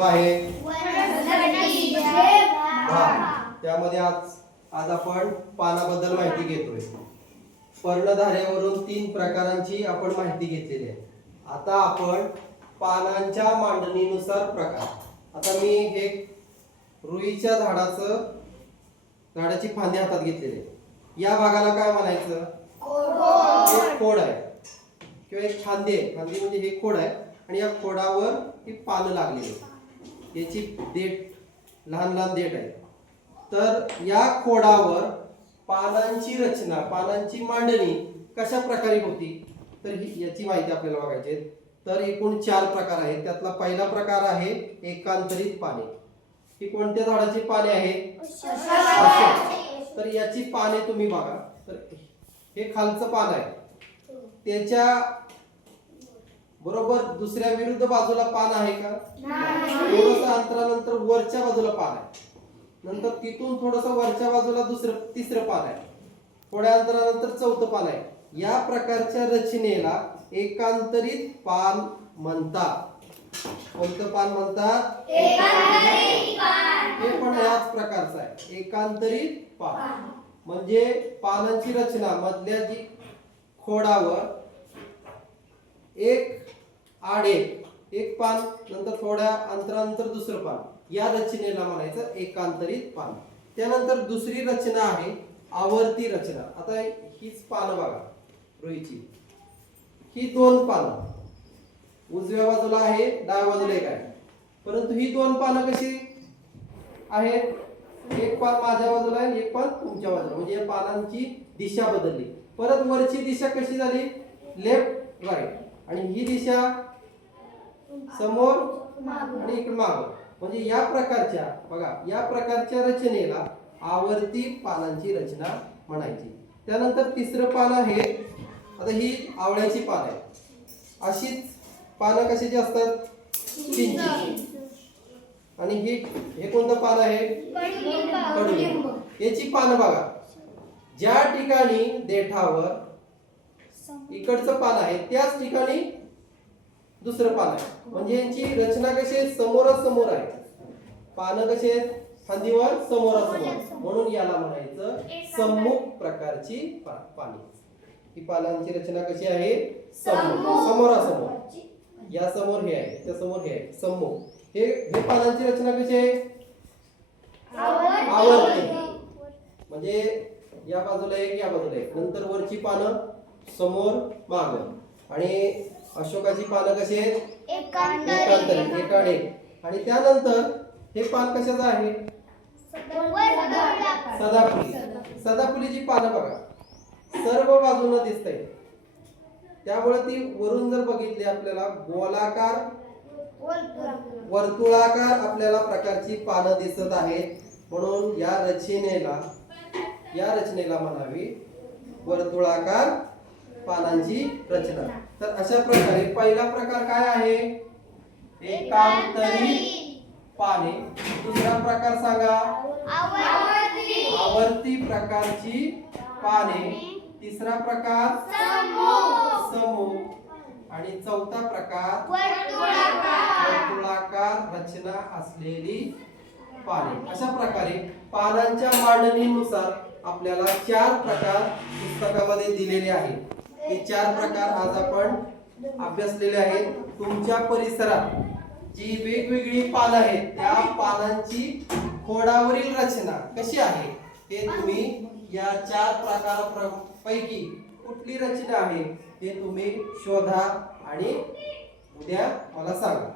आहे. हा त्यामध्ये आज आज आपण पानाबद्दल माहिती घेतोय. पर्णधाऱ्यावरून तीन प्रकारांची आपण माहिती घेतलेली आहे. आता आपण पानांच्या मांडणीनुसार प्रकार. आता मी हे रुईच्या झाडाचं झाडाची फांदी हातात घेतलेली आहे. या भागाला काय म्हणायचं? एक खोड आहे. किंवा एक फांदी आहे. फांदी म्हणजे हे खोड आहे. आणि या खोडावर ही पानं लागलेली आहेत. याची देठ लहान लहान देठ आहे. तर या खोडावर पानांची रचना पानांची मांडणी कशा प्रकारे होती? तर ही याची माहिती आपल्याला बघायची तर एकूण चार प्रकार आहेत. त्यातला पहिला प्रकार आहे एकांतरित पाने. ही कोणत्या झाडाची पाने आहेत? तर याची पाने तुम्ही बघा. तर हे खालचं पान आहे. त्याच्या बरोबर? दुसऱ्या विरुद्ध बाजूला पान आहे का? थोडस अंतरानंतर वरच्या बाजूला पान आहे. नंतर तिथून थोडस वरच्या बाजूला दुसरं तिसरं पान आहे. थोड्या अंतरानंतर चौथं पान आहे. या प्रकारच्या रचनेला एकांतरित पान म्हणतात. कोणतं पान म्हणतात? हे पण याच प्रकारचं आहे. एकांतरित पान. म्हणजे पानांची रचना मधल्या जी खोडावर एक आड एक. एक पान नंतर थोड्या अंतरानंतर दुसरं पान. या रचनेला म्हणायचं एकांतरित पान. त्यानंतर दुसरी रचना आहे आवर्ती रचना. आता हीच पानं बघा रुईची. ही दोन पानं. उजव्या बाजूला आहे डाव्या बाजूला एक आहे. परंतु ही दोन पानं कशी आहेत? एक पान माझ्या बाजूला आहे आणि एक पान तुमच्या बाजूला. म्हणजे या पानांची दिशा बदलली. परत वरची दिशा कशी झाली? लेफ्ट राईट आणि ही दिशा समोर आणि इकडे माग. म्हणजे या प्रकारच्या बघा या प्रकारच्या रचनेला आवर्ती पानांची रचना म्हणायची. त्यानंतर तिसरं पान आहे आता ही आवळ्याची पान आहे. अशीच पानं कशाची असतात? चिंचेची आणि ही हे कोणतं पान आहे? कडुलिंब. याची पानं बघा. ज्या ठिकाणी देठावर इकडचं पान आहे त्याच ठिकाणी दुसरं पान आहे. म्हणजे यांची रचना कशी आहे? समोरासमोर आहे. पानं कशी आहेत? फांदीवर समोरासमोर. म्हणून याला म्हणायचं सम्मुख प्रकारची पाने. ही पानांची रचना कशी आहे? सम्मुख. समोरासमोर. या समोर हे आहे त्या समोर हे आहे. सम्मुख. हे हे पानांची रचना कशी आहे? आवर्ती. म्हणजे या बाजूला एक या बाजूला एक. नंतर वरची पानं समोर माग. आणि अशोकाची पानं कशी आहेत? एकांतरित एकाड एक. आणि त्यानंतर हे पान कशाचं आहे? सदाफुली. सदाफुलीची पानं बघा. सर्व बाजूला दिसतंय. त्यामुळे ती वरून जर बघितली आपल्याला गोलाकार वर्तुळाकार आपल्याला प्रकारची पानं दिसत आहेत. म्हणून या रचनेला या रचनेला म्हणावी वर्तुळाकार पानांची रचना. तर अशा प्रकारे पहिला प्रकार काय आहे? एकांतरित पाने. दुसरा प्रकार सांगा. आवर्ती. प्रकारची पाने. तिसरा प्रकार. समूह. आणि चौथा प्रकार. वर्तुळाकार रचना असलेली पाने. अशा प्रकारे पानांच्या मांडणीनुसार आपल्याला चार प्रकार पुस्तकामध्ये दिलेले आहेत. हे चार प्रकार आज आपण अभ्यासलेले आहेत. तुमच्या परिसरात जी वेगवेगळी पानं आहेत त्या पानांची खोडावरील रचना कशी आहे? हे तुम्ही या चार प्रकारापैकी कुठली रचना आहे ते तुम्ही शोधा आणि उद्या मला सांगा.